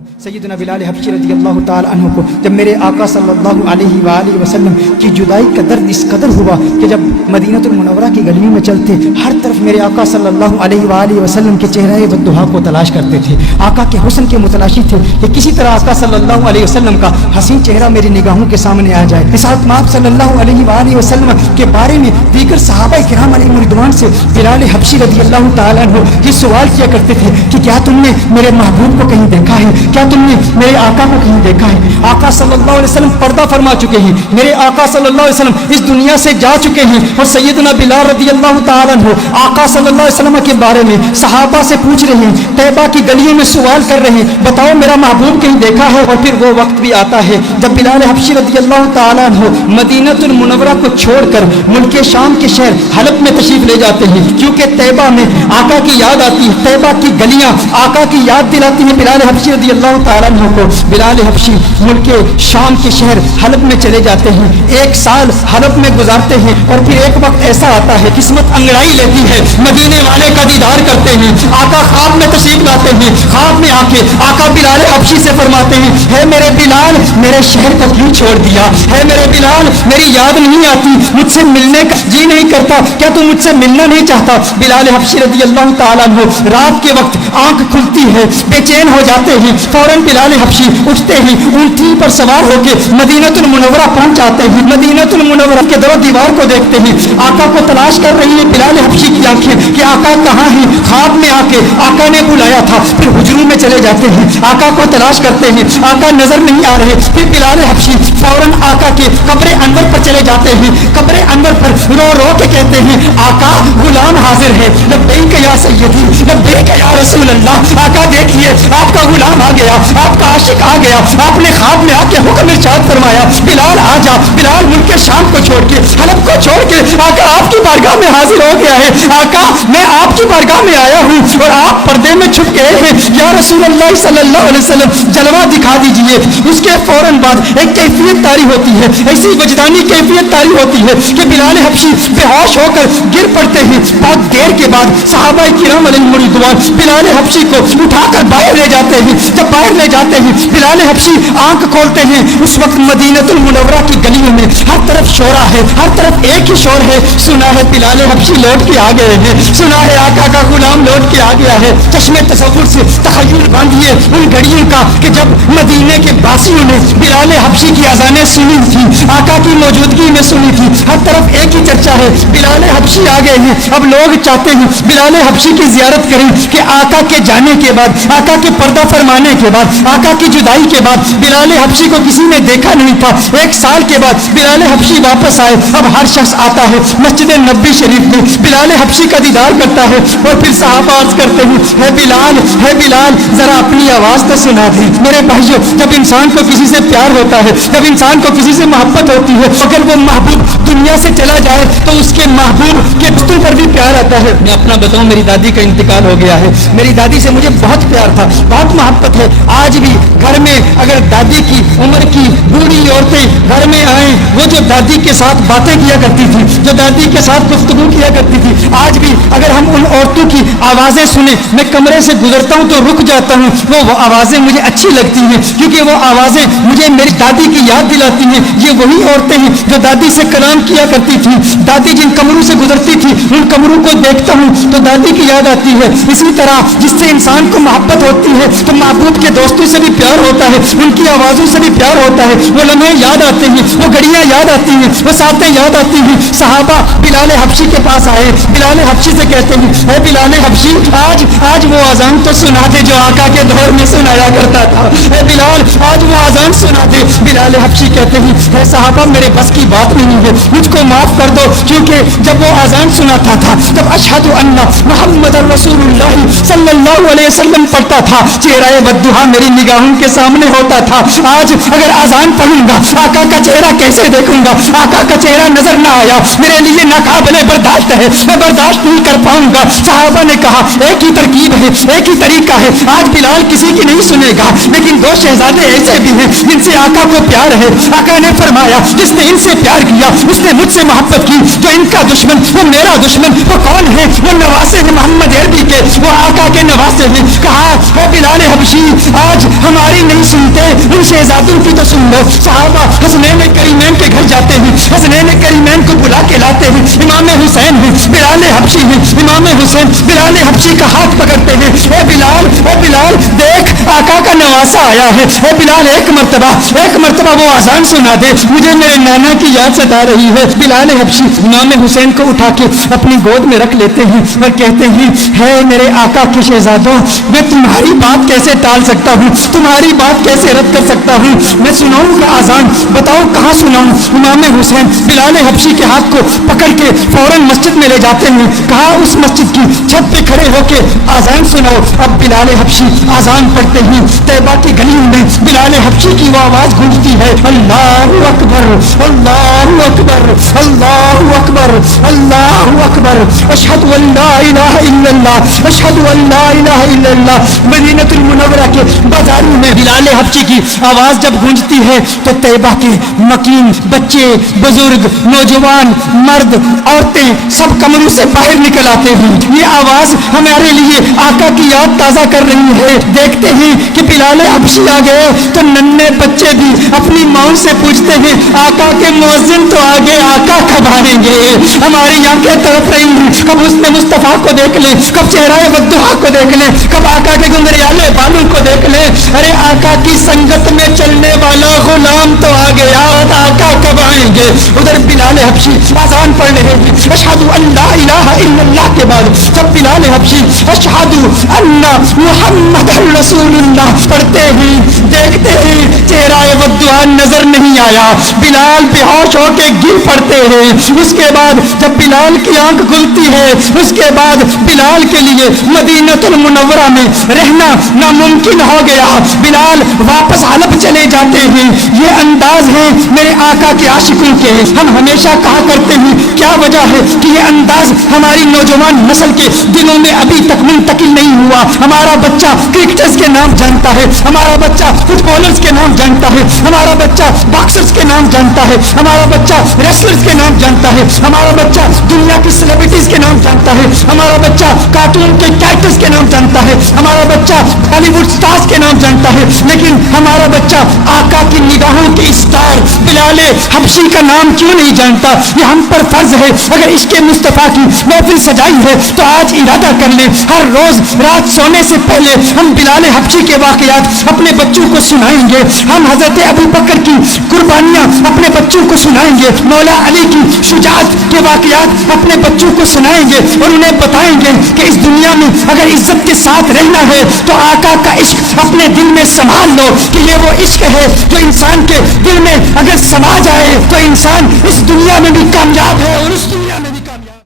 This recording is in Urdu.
سیدنا بلال حبشی رضی اللہ تعالی عنہ کو جب میرے آقا صلی اللہ علیہ وآلہ وسلم کی جدائی کا درد اس قدر ہوا کہ جب مدینہ المنورہ کی گلیوں میں چلتے ہر طرف میرے آقا صلی اللہ علیہ وآلہ وسلم کے چہرے والضحا کو تلاش کرتے تھے، آقا کے حسن کے متلاشی تھے کہ کسی طرح آقا صلی اللہ علیہ وسلم کا حسین چہرہ میری نگاہوں کے سامنے آ جائے۔ اس وقت آپ صلی اللہ علیہ وآلہ وسلم کے بارے میں دیگر صحابہ کرام علیہ رضوان سے بلال حبشی رضی اللہ تعالیٰ عنہ یہ سوال کیا کرتے تھے کہ کیا تم نے میرے محبوب کو کہیں دیکھا ہے، کیا تم نے میرے آقا کو کہیں دیکھا ہے؟ آقا صلی اللہ علیہ وسلم پردہ فرما چکے ہیں، میرے آقا صلی اللہ علیہ وسلم اس دنیا سے جا چکے ہیں، اور سیدنا بلال رضی اللہ تعالیٰ عنہ آقا صلی اللہ علیہ وسلم کے بارے میں صحابہ سے پوچھ رہے ہیں، طیبہ کی گلیوں میں سوال کر رہے ہیں، بتاؤ میرا محبوب کہیں دیکھا ہے؟ اور پھر وہ وقت بھی آتا ہے جب بلال حبشی رضی اللہ تعالیٰ عنہ مدینہ المنورہ کو چھوڑ کر ملک شام کے شہر حلب میں تشریف لے جاتے ہیں، کیونکہ طیبہ میں آقا کی یاد آتی ہے، طیبہ کی گلیاں آقا کی یاد دلاتی ہیں بلال حبشی رضی اللہ تعالیٰ عنہ کو۔ بلال حبشی ملک شام کے شہر حلب میں چلے جاتے ہیں، ایک سال حلب میں گزارتے ہیں، اور پھر ایک وقت ایسا آتا ہے قسمت انگڑائی لیتی ہے، مدینے والے کا دیدار کرتے ہیں، آقا خواب میں تشریف لاتے ہیں، خواب میں آ کے آقا بلال حبشی سے فرماتے ہیں، ہے میرے بلال میرے شہر کو کیوں چھوڑ دیا؟ ہے میرے بلال میری یاد نہیں آتی، مجھ سے ملنے کا جی نہیں کرتا، کیا تم مجھ سے ملنا نہیں چاہتا؟ بلال حبشی رضی اللہ تعالیٰ عنہ رات کے وقت آنکھ کھلتی ہے، بے چین ہو جاتے ہیں، فوراً بلال حبشی اٹھتے ہی اونٹی پر سوار ہو کے مدینہ المنورہ پہنچ جاتے ہیں، مدینہ المنورہ کے در و دیوار کو دیکھتے ہیں، آقا کو تلاش کر رہی ہے بلال حبشی کی آنکھیں کہ آقا کہاں ہیں؟ خواب میں آ کے آقا نے بلایا تھا، پھر حجروں میں چلے جاتے ہیں، آقا کو تلاش کرتے ہیں، آقا نظر نہیں آ رہے، پھر بلال حبشی فوراً آقا کے قبر انور پر چلے جاتے ہیں، قبر انور پر رو رو کے کہتے ہیں، آقا غلام حاضر ہے، لبیک یا سیدی لبیک یا رسول اللہ۔ آقا دیکھیے آپ کا غلام آ گیا، آپ کا عاشق آ گیا، آپ نے خواب میں آ کے حکم ارشاد فرمایا بلال آ جا۔ بلال ملک شام کو چھوڑ کے حلب کو چھوڑ کے آقا آپ کی بارگاہ میں حاضر ہو گیا ہے، آقا میں آپ کی بارگاہ میں آیا ہوں اور آپ پردے میں چھپ گئے ہیں، یا رسول اللہ صلی اللہ علیہ وسلم جلوہ دکھا دیجئے۔ اس کے فوراً بعد ایک کیفیت طاری ہوتی ہے، ایسی وجدانی کیفیت طاری ہوتی ہے کہ بلال حبشی بے ہوش ہو کر گر پڑتے ہیں۔ بہت دیر کے بعد صحابہ کرام علیہم رضوان بلال حبشی کو اٹھا کر باہر لے جاتے ہیں، جب باہر لے جاتے ہیں بلال حبشی آنکھ کھولتے ہیں، اس وقت مدینہ المنورہ کی گلیوں میں ہر طرف شورا ہے، ہر طرف ایک ہی شور ہے، سنا ہے بلال حبشی لوٹ کے آ گئے ہیں، سنا ہے آقا کا غلام لوٹ کے آ گیا ہے۔ چشمے تصور سے تخیل باندھیے ان گھڑیوں کا کہ جب مدینے کے باسیوں نے بلال حبشی کی اذانیں سنی تھی، آقا کی موجودگی میں سنی تھی، ہر طرف ایک ہی چرچا ہے بلال حبشی آ گئے ہیں۔ اب لوگ چاہتے ہیں بلال حبشی کی زیارت کریں کہ آقا کے جانے کے بعد، آقا کے پردہ فرمانے کے بعد، آقا کی جدائی کے بعد بلال حبشی کو کسی نے دیکھا نہیں تھا، ایک سال کے بعد بلال حبشی واپس آئے، اب ہر شخص آتا ہے مسجد نبوی شریف میں بلال حبشی کا دیدار کرتا ہے، اور پھر صحابہ عرض کرتے ہیں، ہے بلال ذرا اپنی آواز تو سنا دیں۔ میرے بھائیو، جب انسان کو کسی سے پیار ہوتا ہے، جب انسان کو کسی سے محبت ہوتی ہے، اگر وہ محبوب دنیا سے چلا جائے تو اس کے محبوب کے رشتوں پر بھی پیار آتا ہے۔ میں اپنا بتاؤں، میری دادی کا انتقال ہو گیا ہے، میری دادی سے مجھے بہت پیار تھا، بہت محبت ہے، آج بھی گھر میں اگر دادی کی عمر کی بوڑھی عورتیں گھر میں آئیں، وہ جو دادی کے ساتھ باتیں کیا کرتی تھی، جو دادی کے ساتھ گفتگو کیا کرتی تھی، آج بھی اگر ہم ان عورتوں کی آوازیں سنیں، میں کمرے سے گزرتا ہوں تو رک جاتا ہوں، وہ آوازیں مجھے اچھی لگتی ہیں، کیونکہ وہ آوازیں مجھے میری دادی کی یاد دلاتی ہیں۔ یہ وہی عورتیں ہیں جو دادی سے کلام کیا کرتی تھی، دادی جن کمروں سے گزرتی تھی ان کمروں کو دیکھتا ہوں تو دادی کی یاد آتی ہے۔ اسی طرح جس سے انسان کو محبت ہوتی ہے تو محبوب کے دوستوں سے بھی پیار ہوتا ہے، ان کی آوازوں سے بھی پیار ہوتا ہے، وہ لمحے یاد آتے ہیں، وہ گھڑیاں یاد آتی ہیں، وہ ساتیں یاد آتی ہیں۔ صحابہ بلال حبشی کے پاس آئے، بلال حبشی سے کہتے ہیں، اے بلال حبشی آج وہ اذان تو سنا دے جو آقا کے دور میں سنایا کرتا تھا، اے بلال آج وہ اذان سنا دے۔ بلال حبشی کہتے ہیں، اے صحابہ میرے بس کی بات نہیں ہے، مجھ کو معاف کر دو، کیونکہ جب وہ اذان سناتا تھا تب اشہد ان محمد رسول اللہ صلی اللہ علیہ وسلم پڑھتا تھا، چہرہ والضحا میری نگاہوں کے سامنے ہوتا تھا۔ آج اگر اذان پڑھوں گا آقا کا چہرہ کیسے دیکھوں گا؟ آقا کا چہرہ نظر نہ آیا، میرے لیے ناقابل برداشت ہے، میں برداشت نہیں کر پاؤں گا۔ صحابہ نے کہا ایک ہی ترکیب ہے، ایک ہی طریقہ ہے، آج بلال کسی کی نہیں سنے گا، لیکن دو شہزادے ایسے بھی ہیں جن سے آقا کو پیار ہے۔ آقا نے فرمایا جس نے ان سے پیار کیا اس نے مجھ سے محبت کی، جو ان کا دشمن وہ میرا دشمن، وہ کون ہے؟ وہ نواسے ہیں محمد عربی کے، وہ آقا کے نواسے ہیں۔ کہا ہے بلال حبشی آج ہماری ان شہزادوں کی تو سن لو. صحابہ حسنین کریمین کے گھر جاتے ہیں, حسنین کریمین کو بلا کے لاتے ہیں. امام حسین ہیں, بلال حبشی ہیں. امام حسین بلال حبشی کا ہاتھ پکڑتے ہیں. اے بلال دیکھ آقا کا نواسا آیا ہے. اے بلال ایک مرتبہ وہ آزان سنا دے, مجھے میرے نانا کی یاد ستا رہی ہے. بلال حبشی امام حسین کو اٹھا کے اپنی گود میں رکھ لیتے ہیں اور کہتے ہیں ہے میرے آقا کے شہزادوں, میں تمہاری بات کیسے ٹال سکتا ہوں, تمہاری بات کیسے رد کر سکتا ہوں. میں سناؤں گا آزان, بتاؤ کہاں سناؤں. امام حسین بلال حبشی کے ہاتھ کو پکڑ کے فوراً مسجد میں لے جاتے ہیں. کہا اس مسجد کی چھت پہ کھڑے ہو کے آزان سناؤ. اب بلال حبشی آزان پڑھتے ہیں. طیبہ کی گلیوں میں بلال حبشی کی وہ آواز گونجتی ہے, اللہ اکبر اللہ اکبر اللہ اکبر اللہ اکبر, اشہد ان لا الہ الا اللہ اشہد ان لا الہ الا اللہ. مدینہ المنورہ کے بازاروں میں بلال حبشی کی آواز جب گونجتی ہے تو طیبہ کے مکین بچے, بزرگ, نوجوان, مرد, عورتیں سب کمروں سے باہر نکل آتے ہیں. یہ آواز ہمارے لیے آقا کی یاد تازہ کر رہی ہے. دیکھتے ہیں کہ بلال حبشی آ گئے تو ننھے بچے بھی اپنی ماں سے پوچھتے ہیں آقا کے مؤذن تو آگے, آقا کب آئیں گے. ہماری آنکھیں تڑپ رہی ہیں, کب حسن مصطفیٰ کو دیکھ لیں, کب چہرہ ودعا کو دیکھ لیں, کب آقا کے گنگریالے بالوں کو دیکھ لیں. ارے آقا کی سنگت میں چلنے والا غلام تو آ گیا, آقا کب آئیں گے. ادھر بلال حبشی آزان پڑھ رہے ہیں. اشہد ان لا الہ الا اللہ کے بعد جب بلال حبشی اشہد ان محمد رسول اللہ پڑھتے ہیں, دیکھتے ہیں چہرہ ودعا نظر نہیں آیا. بلال بے ہوش ہو کے گر پڑتے ہیں. اس کے بعد جب بلال کی آنکھ کھلتی ہے, اس کے بعد بلال کے لیے مدینہ المنورہ میں رہنا ناممکن ہو گیا. بلال واپس حلب چلے جاتے ہیں. یہ انداز ہے میرے آقا کے عاشقوں کے. ہم ہمیشہ کہا کرتے ہیں کیا وجہ ہے کہ یہ انداز ہماری نوجوان نسل کے دلوں میں ابھی تک منتقل نہیں ہوا. ہمارا بچہ کرکٹرز کے نام جانتا ہے, ہمارا بچہ فٹ بالرز کے نام جانتا ہے, ہمارا بچہ باکسرز کے نام جانتا ہے, ہمارا بچہ ریسلرز کے نام جانتا ہے, ہمارا بچہ دنیا کی سیلیبریٹیز کے نام جانتا ہے, ہمارا بچہ کارٹون کے کیریکٹرز کے نام جانتا ہے, ہمارا بچہ ہالی ووڈ سٹارز کے نام جانتا ہے. لیکن ہمارا بچہ آقا کی نگاہوں کے اسٹار بلال حبشی کا نام کیوں نہیں جانتا. یہ ہم پر فرض ہے. اگر عشق مصطفیٰ کی محفل سجائی ہے تو آج ارادہ کر لیں ہر روز رات سونے سے پہلے ہم بلال حبشی کے واقعات اپنے بچوں کو سنائیں گے. ہم حضرت ابو بکر کی قربانیاں اپنے بچوں کو سنائیں گے, مولا علی کی شجاعت کے واقعات اپنے بچوں کو سنائیں گے اور انہیں بتائیں گے کہ اس دنیا میں اگر عزت کے ساتھ رہنا ہے تو آقا کا عشق اپنے دل میں سنبھال لو کہ یہ وہ عشق ہے جو انسان کے دل میں اگر سما جائے تو انسان اس دنیا میں بھی کامیاب ہے اور اس